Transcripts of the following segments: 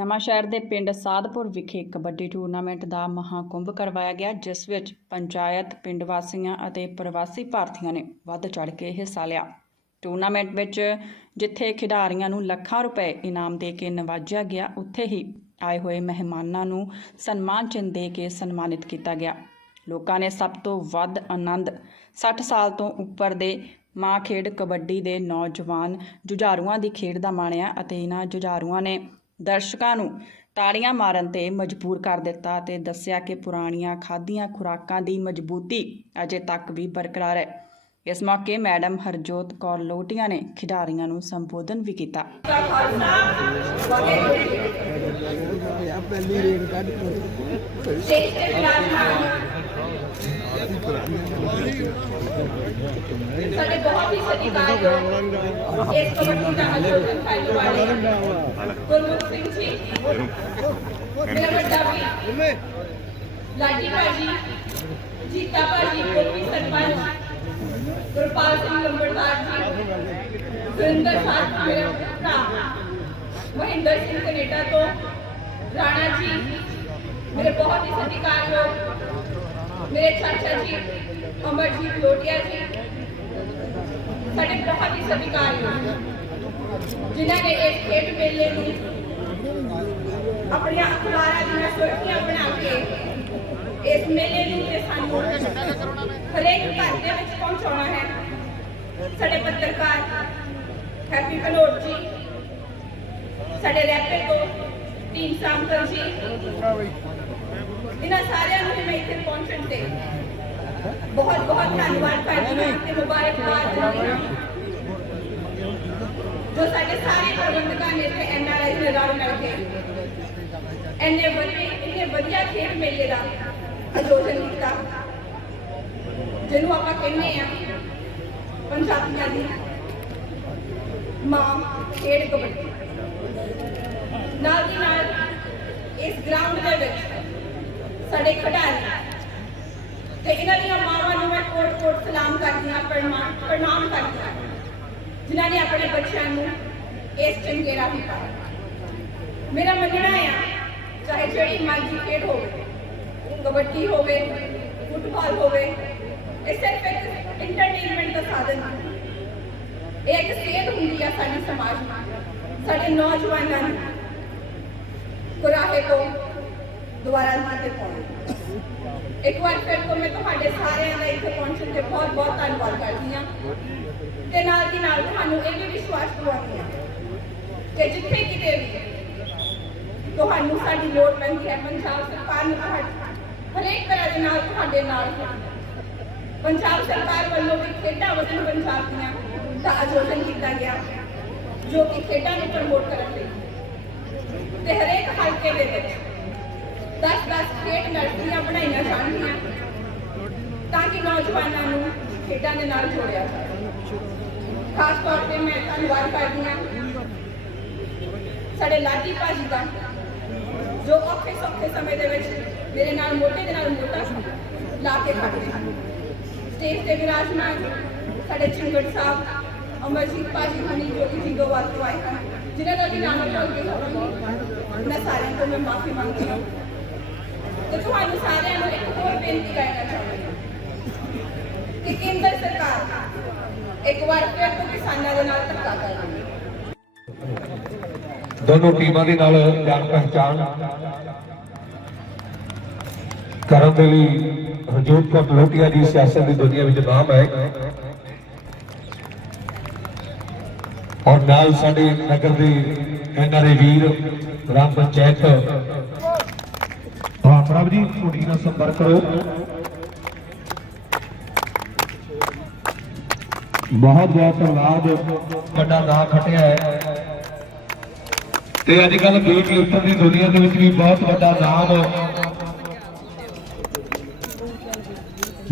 ਨਵਾਂਸ਼ਹਿਰ ਦੇ ਪਿੰਡ ਸਾਧਪੁਰ ਵਿਖੇ ਕਬੱਡੀ ਟੂਰਨਾਮੈਂਟ ਦਾ ਮਹਾਕੁੰਭ ਕਰਵਾਇਆ ਗਿਆ, ਜਿਸ ਵਿੱਚ ਪੰਚਾਇਤ, ਪਿੰਡ ਵਾਸੀਆਂ ਅਤੇ ਪ੍ਰਵਾਸੀ ਭਾਰਤੀਆਂ ਨੇ ਵੱਧ ਚੜ੍ਹ ਕੇ ਹਿੱਸਾ ਲਿਆ। ਟੂਰਨਾਮੈਂਟ ਵਿੱਚ ਜਿੱਥੇ ਖਿਡਾਰੀਆਂ ਨੂੰ ਲੱਖਾਂ ਰੁਪਏ ਇਨਾਮ ਦੇ ਕੇ ਨਵਾਜਿਆ ਗਿਆ, ਉੱਥੇ ਹੀ ਆਏ ਹੋਏ ਮਹਿਮਾਨਾਂ ਨੂੰ ਸਨਮਾਨ ਚਿੰਨ੍ਹ ਦੇ ਕੇ ਸਨਮਾਨਿਤ ਕੀਤਾ ਗਿਆ। ਲੋਕਾਂ ਨੇ ਸਭ ਤੋਂ ਵੱਧ ਆਨੰਦ 60 ਸਾਲ ਤੋਂ ਉੱਪਰ ਦੇ ਮਾਂ ਖੇਡ ਕਬੱਡੀ ਦੇ ਨੌਜਵਾਨ ਜੁਝਾਰੂਆਂ ਦੀ ਖੇਡ ਦਾ ਮਾਣਿਆ ਅਤੇ ਇਹਨਾਂ ਜੁਝਾਰੂਆਂ ਨੇ ਦਰਸ਼ਕਾਂ ਨੂੰ ਤਾੜੀਆਂ ਮਾਰਨ ਤੇ ਮਜਬੂਰ ਕਰ ਦਿੱਤਾ ਤੇ ਦੱਸਿਆ ਕਿ ਪੁਰਾਣੀਆਂ ਖਾਧੀਆਂ ਖੁਰਾਕਾਂ ਦੀ ਮਜ਼ਬੂਤੀ ਅਜੇ ਤੱਕ ਵੀ ਬਰਕਰਾਰ ਹੈ। ਇਸ ਮੌਕੇ ਮੈਡਮ ਹਰਜੋਤ ਕੌਰ ਲੋਟੀਆਂ ਨੇ ਖਿਡਾਰੀਆਂ ਨੂੰ ਸੰਬੋਧਨ ਵੀ ਕੀਤਾ। ਪਹਿਲੀ ਰੇਡ ਕੱਢ ਸਾਡੇ ਬਹੁਤ ਹੀ ਸਤਿਕਾਰਯੋਗ ਇਸ ਕਮੇਟੀ ਦਾ ਆਯੋਜਨ ਕਰਨ ਵਾਲੇ ਗੁਰਮੁਖ ਸਿੰਘ ਜੀ ਮੇਰਾ ਵੱਡਾ ਵੀ ਲਾਡੀ ਭਾਜੀ ਜੀਤਾ ਭਾਜੀ ਗੁਰਮੀ ਸਰਪੰਚ ਗੁਰਪਾਲ ਸਿੰਘ ਲੰਬੜਦਾਰ ਜੀ ਸੁਰਿੰਦਰ ਸਾਹਿਬ ਮੇਰੇ ਭਰਾ ਮਹਿੰਦਰ ਸਿੰਘ ਕੈਨੇਡਾ ਤੋਂ ਰਾਣਾ ਜੀ ਮੇਰੇ ਬਹੁਤ ਹੀ ਸਤਿਕਾਰਯੋਗ ਮੇਰੇ ਚਾਚਾ ਜੀ ਅਮਰਜੀਤ ਲੋਟੀਆ ਜੀ ਸਾਡੇ ਬਹੁਤ ਹੀ ਸਤਿਕਾਰਯੋਗ ਜਿਨ੍ਹਾਂ ਨੇ ਇਸ ਖੇਡ ਮੇਲੇ ਨੂੰ ਆਪਣੀਆਂ ਅਖਬਾਰਾਂ ਦੀਆਂ ਸੁਰਖੀਆਂ ਬਣਾ ਕੇ ਇਸ ਮੇਲੇ ਨੂੰ ਤੇ ਸਾਨੂੰ ਹਰੇਕ ਘਰ ਦੇ ਵਿੱਚ ਪਹੁੰਚਾਉਣਾ ਹੈ ਸਾਡੇ ਪੱਤਰਕਾਰ ਹੈਪੀ ਬਨੋਟ ਜੀ ਸਾਡੇ ਰੈਪਰ ਤੋਂ ਟੀਮ ਸਾਂਕਲ ਜੀ ਇਹਨਾਂ ਸਾਰਿਆਂ ਨੂੰ ਮੈਂ ਇੱਥੇ ਪਹੁੰਚਣ ਤੇ ਬਹੁਤ ਬਹੁਤ ਧੰਨਵਾਦ ਕਰਦੀ ਹਾਂ ਤੇ ਮੁਬਾਰਕਬਾਦ ਦਿੰਦੀ ਹਾਂ। ਜੋ ਸਾਡੇ ਸਾਰੇ ਪ੍ਰਬੰਧਕਾਂ ਨੇ ਤੇ ਐਨਆਰਆਈ ਦੇ ਨਾਲ ਮਿਲ ਕੇ ਇੰਨੇ ਵਧੀਆ ਇੰਨੇ ਵਧੀਆ ਖੇਡ ਮੇਲੇ ਦਾ ਆਯੋਜਨ ਕੀਤਾ, ਜਿਹਨੂੰ ਆਪਾਂ ਕਹਿੰਦੇ ਆ ਪੰਜਾਬੀਆਂ ਦੀ ਮਾਂ ਖੇਡ ਕਬੱਡੀ। ਨਾਲ ਦੀ ਨਾਲ ਇਸ ਗਰਾਊਂਡ ਦੇ ਵਿੱਚ ਸਾਡੇ ਖਿਡਾਰੀ। ਤੇ ਇਹਨਾਂ ਦੀਆਂ ਮਾਵਾਂ ਨੂੰ ਮੈਂ ਕੋਟ ਕੋਟ ਸਲਾਮ ਕਰਦੀ ਹਾਂ, ਪ੍ਰਣਾਮ ਪ੍ਰਣਾਮ ਕਰਦੀ ਹਾਂ। ਜਿਨ੍ਹਾਂ ਨੇ ਆਪਣੇ ਬੱਚਿਆਂ ਨੂੰ ਇਸ ਚੰਗੇ ਰਾਹ ਪਾਇਆ। ਮੇਰਾ ਮੰਨਣਾ ਆ, ਚਾਹੇ ਜਿਹੜੀ ਮਰਜ਼ੀ ਖੇਡ ਹੋਵੇ, ਕਬੱਡੀ ਹੋਵੇ, ਫੁੱਟਬਾਲ ਹੋਵੇ, ਇਹ ਸਿਰਫ ਇੱਕ ਇੰਟਰਟੇਨਮੈਂਟ ਦਾ ਸਾਧਨ ਹੈ ਇਹ ਇੱਕ ਸੇਧ ਹੁੰਦੀ ਆ ਸਾਡੇ ਸਮਾਜ ਨੂੰ ਸਾਡੇ ਨੌਜਵਾਨਾਂ ਨੂੰ ਕੁਰਾਹੇ ਤੋਂ ਦੁਬਾਰਾ ਮਾਤੇ ਪਾਉਣਾ ਇੱਕ ਵਾਰ ਫਿਰ ਤੋਂ ਮੈਂ ਤੁਹਾਡੇ ਸਾਰਿਆਂ ਦਾ ਇੱਥੇ ਪਹੁੰਚਣ ਤੇ ਬਹੁਤ ਬਹੁਤ ਧੰਨਵਾਦ ਕਰਦੀ ਹਾਂ। ਤੇ ਨਾਲ ਦੀ ਨਾਲ ਤੁਹਾਨੂੰ ਇਹ ਵੀ ਵਿਸ਼ਵਾਸ ਦਿਵਾਉਂਦੀ ਹਾਂ ਕਿ ਜਿੱਥੇ ਕਿਤੇ ਵੀ ਤੁਹਾਨੂੰ ਸਾਡੀ ਲੋੜ ਪੈਂਦੀ ਹੈ, ਪੰਜਾਬ ਸਰਕਾਰ ਨੂੰ ਤੁਹਾਡੀ ਹਰੇਕ ਤਰ੍ਹਾਂ ਦੇ ਨਾਲ ਤੁਹਾਡੇ ਨਾਲ ਹੈ ਪੰਜਾਬ ਸਰਕਾਰ ਵੱਲੋਂ ਵੀ ਖੇਡਾਂ ਵਤਨ ਪੰਜਾਬ ਦੀਆਂ ਦਾ ਆਯੋਜਨ ਕੀਤਾ ਗਿਆ, ਜੋ ਕਿ ਖੇਡਾਂ ਨੂੰ ਪ੍ਰਮੋਟ ਕਰਨ ਲਈ। ਤੇ ਹਰੇਕ ਹਲਕੇ ਦੇ ਵਿੱਚ 10-10 ਖੇਡ ਨਰਸਰੀਆਂ ਬਣਾਈਆਂ ਜਾਣਗੀਆਂ ਤਾਂ ਕਿ ਨੌਜਵਾਨਾਂ ਨੂੰ ਖੇਡਾਂ ਦੇ ਨਾਲ ਜੋੜਿਆ ਜਾਵੇ। ਖਾਸ ਤੌਰ ਤੇ ਮੈਂ ਧੰਨਵਾਦ ਕਰਦੀ ਹਾਂ, ਸਾਡੇ ਲਾਡੀ ਭਾਜੀ ਦਾ, ਜੋ ਔਖੇ ਸੌਖੇ ਸਮੇਂ ਦੇ ਵਿੱਚ ਮੇਰੇ ਨਾਲ ਮੋਢੇ ਦੇ ਨਾਲ ਮੋਢਾ ਲਾ ਕੇ ਖੜ੍ਹੇ ਹਨ ਸਟੇਜ ਤੇ ਵਿਰਾਜਮਾਨ ਸਾਡੇ ਚਿੰਗੜ ਸਾਹਿਬ, ਅਮਰਜੀਤ ਭਾਜੀ ਹਣੀ, ਜੋ ਕਿ ਜਿੰਦੋਵਾਲ ਤੋਂ ਆਏ ਹਨ, ਜਿਨ੍ਹਾਂ ਦਾ ਵੀ ਨਾਮ ਭੁੱਲ ਗਈ ਹੋਵਾਂਗੀ ਮੈਂ ਸਾਰਿਆਂ ਤੋਂ ਮੈਂ ਮਾਫੀ ਮੰਗਦੀ ਹਾਂ। ਤੇ ਤੁਹਾਨੂੰ ਸਾਰਿਆਂ ਨੂੰ ਇੱਕ ਹੋਰ ਬੇਨਤੀ ਕਰਨਾ ਚਾਹੁੰਦੀ ਹਾਂ ਕਿ ਕੇਂਦਰ ਸਰਕਾਰ ਇੱਕ ਵਾਰ ਫਿਰ ਤੋਂ ਕਿਸਾਨਾਂ ਦੇ ਨਾਲ ਧੱਕਾ ਕਰ। ਰਹੀ ਹੈ ਦੋਨੋਂ ਟੀਮਾਂ ਦੇ ਨਾਲ ਜਾਣ ਪਹਿਚਾਣ ਕਰਨ ਦੇ ਲਈ ਹਰਜੋਤ ਕੌਰ ਲੋਟੀਆ ਜੀ ਸਿਆਸਤ ਦੀ ਦੁਨੀਆ ਵਿੱਚ ਨਾਮ ਹੈ। ਔਰ ਨਾਲ ਸਾਡੇ ਨਗਰ ਦੇ ਐਨਆਰਏ ਵੀਰ ਰਾਮ ਪੰਚਾਇਤ ਹਾਂ ਪ੍ਰਭ ਜੀ ਕੁੜੀ ਨਾਲ ਸੰਪਰਕ ਕਰੋ। ਬਹੁਤ ਬਹੁਤ ਧੰਨਵਾਦ। ਵੱਡਾ ਨਾਂ ਖਟਿਆ ਹੈ। ਤੇ ਅੱਜ ਕੱਲ ਵੇਟ ਲਿਫਟਰ ਦੀ ਦੁਨੀਆ ਦੇ ਵਿੱਚ ਵੀ ਬਹੁਤ ਵੱਡਾ ਨਾਮ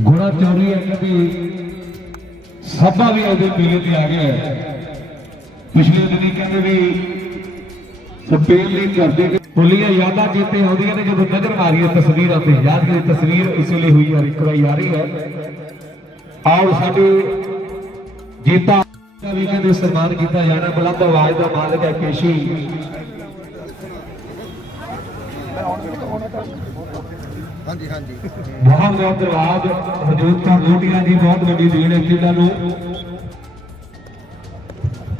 ਗੁਣਾ ਚੋਰੀ ਹੈ ਕਦੀ ਸਭਾ ਵੀ ਉਹਦੇ ਮੇਲੇ ਤੇ ਆ ਗਿਆ ਹੈ। ਪਿਛਲੇ ਦਿਨੀ ਕਹਿੰਦੇ ਵੀ ਸਪੇਲ ਲਈ ਕਰਦੇ ਕਿ ਪੁਲੀਆਂ ਯਾਦਾਂ ਚੇਤੇ ਆਉਂਦੀਆਂ ਨੇ ਜਦੋਂ ਨਜ਼ਰ ਆ ਰਹੀ ਹੈ ਤਸਵੀਰਾਂ ਤੇ। ਯਾਦ ਦੀ ਤਸਵੀਰ ਇਸ ਵੇਲੇ ਹੋਈ ਹੈ ਇੱਕ ਵਾਰੀ ਆ ਰਹੀ ਹੈ। ਆਓ ਸਾਡੇ ਜੀਤਾ ਵੀ ਕਹਿੰਦੇ ਸਨਮਾਨ ਕੀਤਾ ਜਾਣਾ ਬੁਲੰਦ ਆਵਾਜ਼ ਦਾ ਮਾਲਕ ਹੈ ਹਾਂਜੀ ਹਾਂਜੀ। ਬਹੁਤ ਬਹੁਤ ਧੰਨਵਾਦ ਹਰਜੋਤ ਕੌਰ ਲੋਟੀਆਂ ਦੀ ਬਹੁਤ ਵੱਡੀ ਦੇਣ ਹੈ ਖੇਡਾਂ ਨੂੰ।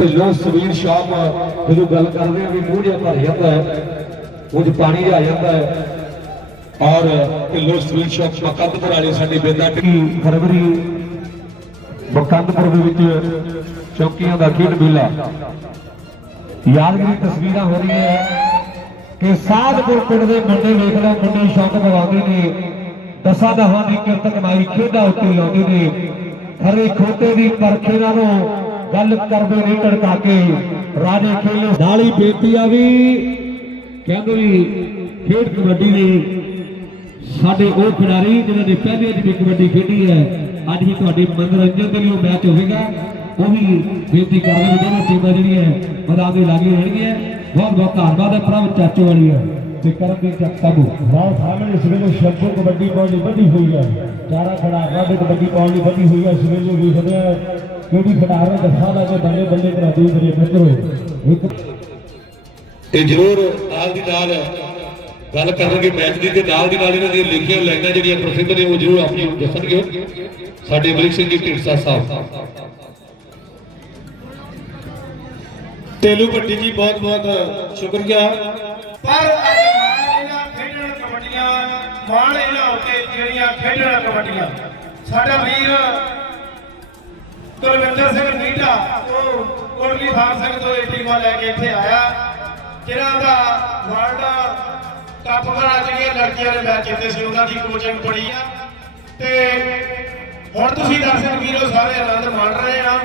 ਢਿੱਲੋਂ ਸਵੀਰ ਸ਼ਾਪ ਜਦੋਂ ਗੱਲ ਕਰਦੇ ਆ ਵੀ ਮੂੰਹ ਜਿਹਾ ਭਰ ਜਾਂਦਾ ਹੈ ਉਹ 'ਚ ਪਾਣੀ ਜਿਹਾ ਆ ਜਾਂਦਾ ਹੈ। ਔਰ ਢਿੱਲੋਂ ਸਵੀਰ ਸ਼ਾਪ ਮਕੰਦਪੁਰ ਵਾਲੀ ਸਾਡੀ ਬੇਦਾ ਟਿੱਕੀ ਫਰਵਰੀ ਮਕੰਦਪੁਰ ਦੇ ਵਿੱਚ ਚੌਕੀਆਂ ਦਾ ਖੇਡ ਮੇਲਾ। ਯਾਦਗਾਰੀ ਤਸਵੀਰਾਂ ਹੋ ਰਹੀਆਂ ਹੈ ਕਿ ਸਾਧਪੁਰ ਪਿੰਡ ਦੇ ਮੁੰਡੇ ਵੇਖ ਲਓ ਮੁੰਡੇ ਸ਼ੌਕ ਪਵਾਉਂਦੇ ਨੇ। ਦਸਾਂ ਦਹਾਂ ਦੀ ਕਿਰਤ ਕਮਾਈ ਖੇਡਾਂ ਉੱਤੇ ਲਾਉਂਦੇ ਨੇ। ਖਰੇ ਖੋਤੇ ਦੀ ਪਰਖੇ ਨਾਲੋਂ ਗੱਲ ਕਰਦੇ ਨੇ ਟੜਕਾ ਕੇ। ਰਾਜੇ ਖੇਲੇ। ਨਾਲ ਹੀ ਬੇਨਤੀ ਆ ਵੀ ਕਹਿੰਦੇ ਵੀ ਖੇਡ ਕਬੱਡੀ ਦੇ ਸਾਡੇ ਉਹ ਖਿਡਾਰੀ ਜਿਨ੍ਹਾਂ ਨੇ ਪਹਿਲੇ ਅੱਜ ਵੀ ਕਬੱਡੀ ਖੇਡੀ ਹੈ, ਅੱਜ ਵੀ ਤੁਹਾਡੇ ਮਨੋਰੰਜਨ ਦੇ ਲਈ ਉਹ ਮੈਚ ਹੋਵੇਗਾ, ਉਹ ਵੀ ਬੇਨਤੀ ਕਰਦੇ ਨੇ ਦੋਨੋਂ ਟੀਮਾਂ ਜਿਹੜੀਆਂ ਮੈਦਾਨ ਦੇ ਲਾਗੇ ਰਹਿਣਗੀਆਂ। ਬਹੁਤ ਬਹੁਤ ਧੰਨਵਾਦ ਹੈ ਪ੍ਰਭ ਚਾਚੋ ਵਾਲੀ ਹੈ। ਤੇ ਕਰਮਜੀਤ ਚੱਕਾ ਨੂੰ ਰਾਹ ਸਾਹਮਣੇ ਇਸ ਵੇਲੇ ਸ਼ੰਭੂ ਕਬੱਡੀ ਪਾਉਣ ਲਈ ਵਧੀ ਹੋਈ ਹੈ। ਚਾਰਾ ਖਿਡਾਰਾਂ ਦੇ ਕਬੱਡੀ ਪਾਉਣ ਲਈ ਵਧੀ ਹੋਈ ਹੈ। ਇਸ ਵੇਲੇ ਵੇਖਦੇ ਆ ਕਿਉਂਕਿ ਖਿਡਾਰ ਦੱਸਾਂ ਦਾ ਕਿ ਬੱਲੇ ਬੱਲੇ ਕਰਾ ਦੂ ਮੇਰੇ ਮਿੱਤਰੋ। ਇੱਕ ਤੇ ਜ਼ਰੂਰ ਨਾਲ ਦੀ ਨਾਲ ਗੱਲ ਕਰਨਗੇ ਮੈਚ ਦੀ ਤੇ ਨਾਲ ਦੀ ਨਾਲ ਇਹਨਾਂ ਦੀਆਂ ਲਿਖੀਆਂ ਲਾਈਨਾਂ ਜਿਹੜੀਆਂ ਪ੍ਰਸਿੱਧ ਨੇ ਉਹ ਜ਼ਰੂਰ ਆਪਣੀ ਦੱਸਣਗੇ ਸਾਡੇ ਅਮਰੀਕ ਸਿੰਘ ਜੀ, ਢੀਂਡਸਾ ਸਾਹਿਬ। ਤੇਲੂ ਭੱਟੀ ਜੀ, ਬਹੁਤ ਬਹੁਤ ਸ਼ੁਕਰੀਆ। ਪਰ ਅੱਜ ਇਹਨਾਂ ਖੇਡਣ ਕਬੱਡੀਆਂ ਮਾਣ ਇਹਨਾਂ ਉੱਤੇ ਜਿਹੜੀਆਂ ਖੇਡਣ ਕਬੱਡੀਆਂ, ਸਾਡਾ ਵੀਰ ਕੁਲਵਿੰਦਰ ਸਿੰਘ ਨੀਟਾ, ਉਹ ਕੋਟਲੀ ਸਿੰਘ ਤੋਂ ਇਹ ਟੀਮਾਂ ਲੈ ਕੇ ਇੱਥੇ ਆਇਆ। ਜਿਨ੍ਹਾਂ ਦਾ ਵਰਲਡ ਕੱਪ ਬਣਾ ਜਿਹੜੀਆਂ ਲੜਕੀਆਂ ਦੇ ਮੈਚ ਜਿੱਤੇ ਸੀ, ਉਹਨਾਂ ਦੀ ਕੋਚਿੰਗ ਬੜੀ ਆ। ਤੇ ਹੁਣ ਤੁਸੀਂ ਦਰਸ਼ਕ ਵੀਰੋ, ਸਾਰੇ ਆਨੰਦ ਮਾਣ ਰਹੇ ਆ।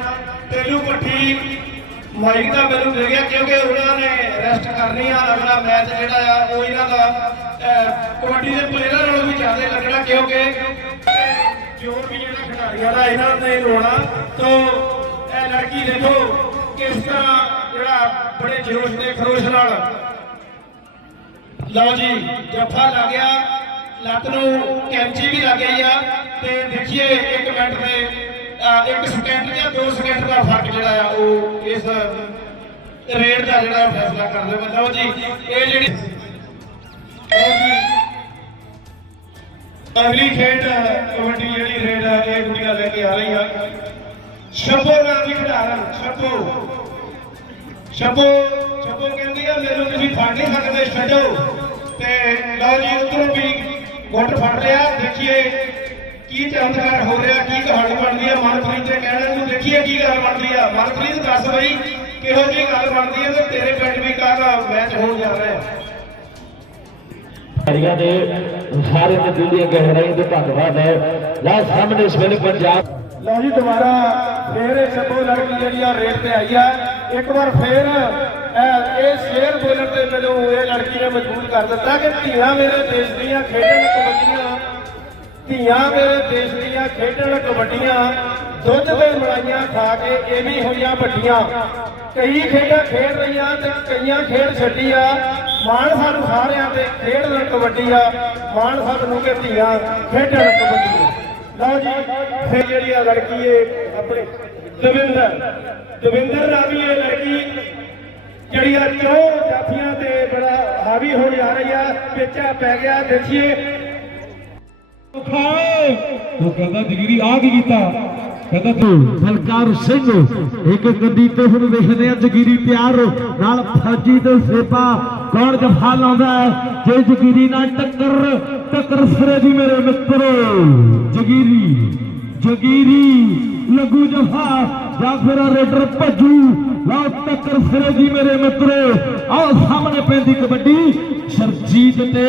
ਤੇਲੂ ਭੱਟੀ ਮਾਈਕ ਦਾ ਮੈਨੂੰ ਦੇ ਗਿਆ, ਕਿਉਂਕਿ ਉਹਨਾਂ ਨੇ ਰੈਸਟ ਕਰਨੀ ਆ। ਅਗਲਾ ਮੈਚ ਜਿਹੜਾ ਆ, ਉਹ ਇਹਨਾਂ ਦਾ ਕਬੱਡੀ ਦੇ ਪਲੇਅਰਾਂ ਨਾਲੋਂ ਵੀ ਜ਼ਿਆਦਾ ਲੱਗਣਾ, ਕਿਉਂਕਿ ਜੋਰ ਵੀ ਜਿਹੜਾ ਖਿਡਾਰੀਆਂ ਦਾ ਇਹਨਾਂ ਨੇ ਰੋਣਾ, ਤੋਂ ਇਹ ਲੜਕੀ ਦੇਖੋ ਕਿਸ ਤਰ੍ਹਾਂ ਜਿਹੜਾ ਬੜੇ ਜੋਸ਼ ਤੇ ਖਰੋਸ਼ ਨਾਲ ਲਓ ਜੀ, ਜੱਫਾ ਲੱਗ ਗਿਆ, ਲੱਤ ਨੂੰ ਕੈਂਚੀ ਵੀ ਲੱਗ ਗਈ ਆ, ਤੇ ਦੇਖੀਏ 1 ਮਿੰਟ ਦੇ 1 ਸਕਿੰਟ ਜਾਂ 2 ਸਕਿੰਟ ਦਾ ਫ਼ਰਕ ਜਿਹੜਾ ਆ, ਉਹ ਇਸ ਰੇਟ ਦਾ ਜਿਹੜਾ ਫੈਸਲਾ ਕਰ ਦੇਵੇ ਲਓ ਜੀ, ਇਹ ਜਿਹੜੀ ਅਗਲੀ ਖੇਡ, ਕਬੱਡੀ ਜਿਹੜੀ ਰੇਡ ਆ, ਇਹ ਗੁੜੀਆ ਲੈ ਕੇ ਆ ਰਹੀ ਆ ਸ਼ਬੋ ਨਾਮ ਦੀ ਖਿਡਾਰਨ ਸ਼ਬੋ ਸ਼ਬੋ ਸ਼ਬੋ ਕਹਿੰਦੀ ਆ ਮੈਨੂੰ ਤੁਸੀਂ ਫੜ ਨਹੀਂ ਸਕਦੇ ਛੱਡੋ। ਤੇ ਲਓ ਜੀ ਉਧਰੋਂ ਵੀ ਗੁੱਟ ਫੜ ਲਿਆ। ਦੇਖੀਏ ਕੀ ਚਮਤਕਾਰ ਹੋ ਰਿਹਾ ਕੀ ਕਹਾਣੀ ਬਣਦੀ ਆ। ਮਨਪ੍ਰੀਤ ਦੇ ਕਹਿਣ ਨੂੰ ਦੇਖੀਏ ਕੀ ਗੱਲ ਬਣਦੀ ਆ। ਮਨਪ੍ਰੀਤ ਦੱਸ ਬਈ ਕਿਹੋ ਜੀ ਗੱਲ ਬਣਦੀ ਆ ਤੇ ਤੇਰੇ ਪਿੰਡ ਵੀ ਕਾਹਦਾ ਮੈਚ ਹੋਣ ਜਾ ਰਿਹਾ ਹੈ? ਦੇ ਸਾਰੇ ਦੇ ਦਿਲ ਦੀਆਂ ਗਹਿਰਾਈਆਂ ਤੇ ਧੰਨਵਾਦ ਹੈ। ਲਾ ਸਾਹਮਣੇ ਇਸ ਵੇਲੇ ਪੰਜਾਬ ਲਓ ਜੀ ਦੁਬਾਰਾ ਫੇਰ ਇਹ ਸਭੋ ਲੜਕੀ ਜਿਹੜੀ ਆ ਰੇਟ ਤੇ ਆਈ ਆ। ਇੱਕ ਵਾਰ ਫੇਰ ਇਹ ਸ਼ੇਰ ਬੋਲਣ ਤੇ ਮੈਨੂੰ ਇਹ ਲੜਕੀ ਨੇ ਮਜਬੂਰ ਕਰ ਦਿੱਤਾ ਕਿ ਧੀਆਂ ਮੇਰੇ ਦੇਸ਼ ਦੀਆਂ ਖੇਡਣ ਕਬੱਡੀਆਂ, ਧੀਆਂ ਮੇਰੇ ਦੇਸ਼ ਦੀਆਂ ਖੇਡਣ ਕਬੱਡੀਆਂ, ਦੁੱਧ ਤੇ ਮਲਾਈਆਂ ਖਾ ਕੇ ਇਹ ਵੀ ਹੋਈਆਂ ਵੱਡੀਆਂ। ਕਈ ਖੇਡਾਂ ਖੇਡ ਰਹੀਆਂ ਤੇ ਕਈਆਂ ਖੇਡ ਛੱਡੀ ਆ। ਮਾਣ ਸਾਨੂੰ ਸਾਰਿਆਂ ਤੇ ਖੇਡਣ ਕਬੱਡੀ ਆ। ਮਾਣ ਸਾਨੂੰ ਕਿ ਧੀਆਂ ਖੇਡਣ ਕਬੱਡੀ ਲਓ ਜੀ, ਫਿਰ ਜਿਹੜੀ ਆ ਲੜਕੀ ਏ ਆਪਣੇ ਦਵਿੰਦਰ ਦਵਿੰਦਰ ਰਾਵੀ ਇਹ ਲੜਕੀ ਜਿਹੜੀ ਆ ਚੋ ਜਾਫੀਆਂ ਤੇ ਬੜਾ ਹਾਵੀ ਹੋਣ ਜਾ ਰਹੀ ਆ, ਪੇਚਾ ਪੈ ਗਿਆ, ਦੇਖੀਏ। ਉਹ ਕਹਿੰਦਾ, ਜਗੀਰੀ ਆ ਕੀ ਕੀਤਾ? ਕਹਿੰਦਾ, ਤੂੰ ਬਲਕਾਰ ਸਿੰਘ, ਇੱਕ ਗੱਡੀ ਤੇ ਹੁਣ ਵੇਖਦੇ ਆ ਜਗੀਰੀ ਤਿਆਰ ਨਾਲ ਫੌਜੀ ਤੇ ਸੇਪਾ ਕੌਣ ਜਫਾ ਲਾਉਂਦਾ ਜੇ ਜਗੀਰੀ ਨਾਲ ਟੱਕਰ ਟੱਕਰ ਸਿਰੇ ਦੀ ਮੇਰੇ ਮਿੱਤਰੋ। ਜਗੀਰੀ ਜਗੀਰੀ। ਲੱਗੂ ਜਫਾ ਜਾਂ ਫਿਰ ਰੇਡਰ ਭੱਜੂ। ਲਓ ਟੱਕਰ ਸਿਰੇ ਦੀ ਮੇਰੇ ਮਿੱਤਰੋ। ਆਓ ਸਾਹਮਣੇ ਪੈਂਦੀ ਕਬੱਡੀ ਸਰਜੀਤ ਤੇ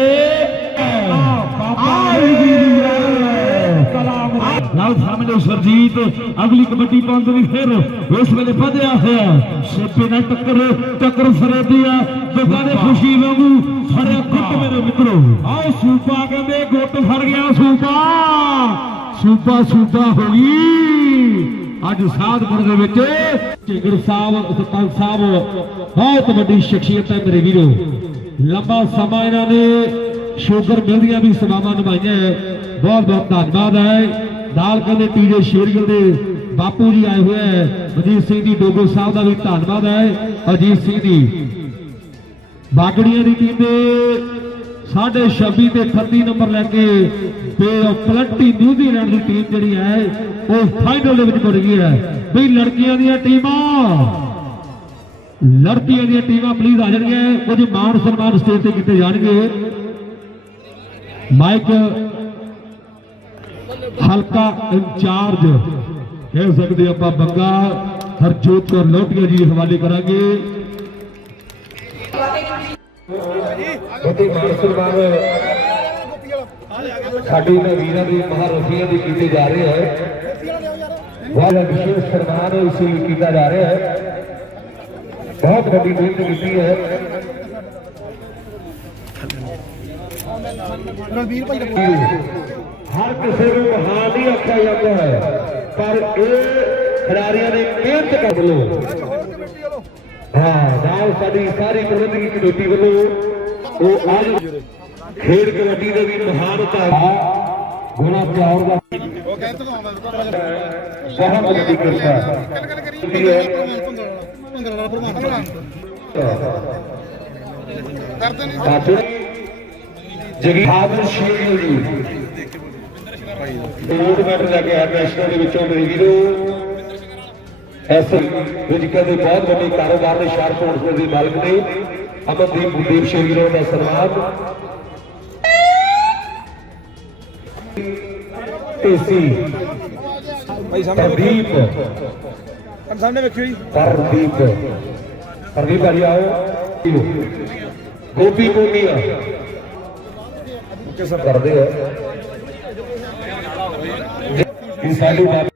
ਨਾਲ ਸਾਹਮਣੇ ਸਰਜੀਤ ਅਗਲੀ ਕਬੱਡੀ ਪਾਉਂਦੇ ਵੀ ਫਿਰ ਇਸ ਵੇਲੇ ਵਧਿਆ ਹੋਇਆ। ਸੇਪੇ ਨਾਲ ਟੱਕਰ ਟੱਕਰ ਸਰਦੀ ਆ। ਦੁੱਖਾਂ ਦੇ ਖੁਸ਼ੀ ਵਾਂਗੂ ਫੜਿਆ ਗੁੱਟ ਮੇਰੇ ਮਿੱਤਰੋ। ਆਓ ਸੂਪਾ ਕਹਿੰਦੇ ਗੁੱਟ ਫੜ ਗਿਆ ਸੂਪਾ ਸੂਪਾ ਸੂਪਾ ਹੋ ਗਈ। ਅੱਜ ਸਾਧਪੁਰ ਦੇ ਵਿੱਚ ਢਿੰਗੜ ਸਾਹਿਬ ਸਰਪੰਚ ਸਾਹਿਬ, ਬਹੁਤ ਵੱਡੀ ਸ਼ਖਸੀਅਤ ਹੈ ਮੇਰੇ ਵੀਰੋ। ਲੰਬਾ ਸਮਾਂ ਇਹਨਾਂ ਨੇ ਸ਼ੂਗਰ ਮਿਲਦੀਆਂ ਵੀ ਸੇਵਾਵਾਂ ਨਿਭਾਈਆਂ ਬਹੁਤ ਬਹੁਤ ਧੰਨਵਾਦ ਹੈ। ਨਾਲ ਕਹਿੰਦੇ ਟੀਜੇ ਸ਼ੇਰਗਿੱਲ ਦੇ ਬਾਪੂ ਜੀ ਆਏ ਹੋਏ ਹੈ। ਅਜੀਤ ਸਿੰਘ ਦੀ ਡੋਗੋ ਸਾਹਿਬ ਦਾ ਵੀ ਧੰਨਵਾਦ ਹੈ। ਅਜੀਤ ਸਿੰਘ ਦੀ ਬਾਗੜੀਆਂ ਦੀ ਟੀਮ ਦੇ 26 ਤੇ 38 ਨੰਬਰ ਲੈ ਕੇ ਤੇ ਉਹ ਪਲੰਟੀ ਨਿਊਜ਼ੀਲੈਂਡ ਦੀ ਟੀਮ ਜਿਹੜੀ ਹੈ, ਉਹ ਫਾਈਨਲ ਦੇ ਵਿੱਚ ਪਹੁੰਚ ਗਈ ਹੈ। ਵੀ ਲੜਕੀਆਂ ਦੀਆਂ ਟੀਮਾਂ, ਲੜਕੀਆਂ ਦੀਆਂ ਟੀਮਾਂ ਪਲੀਜ਼ ਆ ਜਾਣਗੀਆਂ, ਕੁਝ ਮਾਣ ਸਨਮਾਨ ਸਟੇਜ ਤੇ ਕੀਤੇ ਜਾਣਗੇ। ਮਾਈਕ ਹਲਕਾ ਇੰਚਾਰਜ, ਕਹਿ ਸਕਦੇ ਆਪਾਂ ਬੰਗਾ, ਹਰਜੋਤ ਕੌਰ ਲੋਟੀਆ ਜੀ ਦੇ ਹਵਾਲੇ ਕਰਾਂਗੇ। ਉਹਦੇ ਮਾਨ ਸਨਮਾਨ ਸਾਡੀ ਇਹਨਾਂ ਵੀਰਾਂ ਦੀ ਮਹਾਰਥੀਆਂ ਦੀ ਕੀਤੇ ਜਾ ਰਹੇ ਹੈ। ਬਹੁਤ ਵਿਸ਼ੇਸ਼ ਸਨਮਾਨ ਇਸ ਲਈ ਕੀਤਾ ਜਾ ਰਿਹਾ ਹੈ। ਬਹੁਤ ਵੱਡੀ ਮਿਹਨਤ ਕੀਤੀ ਹੈ। ਰਣਵੀਰ ਭਾਈ ਹਰ ਕਿਸੇ ਨੂੰ ਮਹਾਨ ਨਹੀਂ ਆਖਿਆ ਜਾਂਦਾ ਹੈ। ਪਰ ਇਹ ਖਿਡਾਰੀਆਂ ਨੇ ਮਿਹਨਤ ਕਰ ਲੋ ਹਾਂ ਨਾਲ ਸਾਡੀ ਸਾਰੀ ਪ੍ਰਬੰਧਕੀ ਕਮੇਟੀ ਵੱਲੋਂ ਉਹ ਅੱਜ ਖੇਡ ਕਬੱਡੀ ਦੇ ਵੀ ਮਹਾਨ ਧਾਰਾ ਗੁਣਾ ਪਿਆਰ ਦਾ ਉਹ ਕਹਿੰਦੇ ਆਉਂਦਾ ਬਹੁਤ ਵੱਡੀ ਕਿਰਪਾ ਗੱਲ ਕਰਦੇ ਨਹੀਂ ਜਗੀ ਹਾਜ਼ਰ ਸ਼ੇਰ ਜੀ। ਰੋਡ ਮੈਟਰ ਲੈ ਕੇ ਨੈਸ਼ਨਲ ਦੇ ਵਿੱਚੋਂ ਮੇਰੇ ਵੀਰੋ। ਐਸ ਫਿਜ਼ੀਕਲ ਦੇ ਬਹੁਤ ਵੱਡੇ ਕਾਰੋਬਾਰ ਦੇ ਸ਼ਾਰਪ ਸਪੋਰਟਸ ਦੇ ਮਾਲਕ ਨੇ। ਅਮਨਦੀਪ ਗੁਰਦੀਪ ਸ਼ੇਰੀਰੋ ਦਾ ਸਨਮਾਨ ਏਸੀ ਭਾਈ ਪ੍ਰਦੀਪ ਸਾਹਮਣੇ ਵੇਖਿਓ ਜੀ ਪ੍ਰਦੀਪ ਪ੍ਰਦੀਪ ਭਾਜੀ ਆਓ ਗੋਪੀ ਕੋਨੀਆ ਕਰਦੇ ਆ ਇਹ ਸਾਡੀ ਬਾਤ